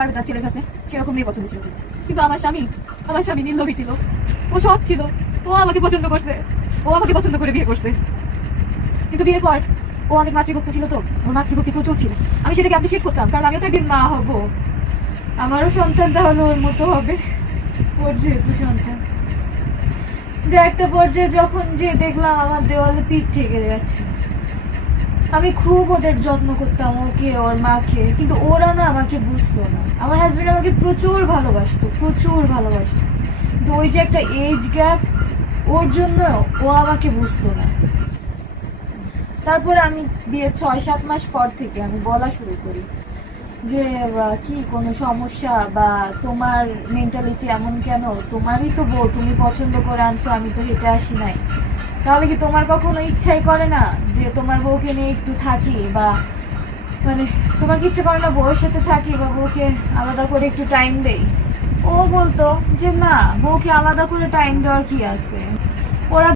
তার ছেলের কাছে সেরকম মেয়ে পছন্দ ছিল, কিন্তু আমার স্বামী নির্লোভী ছিল। ও সৎ ছিল, ও আমাকে পছন্দ করছে, ও আমাকে পছন্দ করে বিয়ে করছে। কিন্তু বিয়ের পর ও অনেক মাতৃভক্ত ছিল, তো ওর মাতৃভক্তি প্রচুর ছিল। আমি সেটাকে অ্যাপ্রিশিয়েট করতাম, কারণ আমিও তো একদিন মা হব, আমারও সন্তান তাহলে ওর মতো হবে, ওর যেহেতু সন্তান। কিন্তু একটা পর্যায়ে যখন যে দেখলাম আমার দেওয়ালে পিঠ ঠেকে যাচ্ছে, আমি খুব ওদের যত্ন করতাম, ওকে ওর মাকে, কিন্তু ওরা না আমাকে বুঝতো না। আমার হাজবেন্ড আমাকে প্রচুর ভালোবাসতো, কিন্তু ওই যে একটা এজ গ্যাপ, ওর জন্য ও আমাকে বুঝতো না। তারপরে আমি বিয়ে 6-7 মাস পর থেকে আমি বলা শুরু করি যে কি কোনো সমস্যা, বা তোমার মেন্টালিটি এমন কেন, তোমারই তো বউ, তুমি পছন্দ করে আনছো, আমি তো হেঁটে আসি নাই। তাহলে কি তোমার কখনো ইচ্ছাই করে না যে তোমার বউকে নিয়ে একটু থাকি, বা মানে তোমার কি ইচ্ছে করে না বউয়ের সাথে থাকি, বা বউকে আলাদা করে একটু টাইম দেই? ও বলতো যে না, বউকে আলাদা করে টাইম দেওয়ার কি আছে, ওরা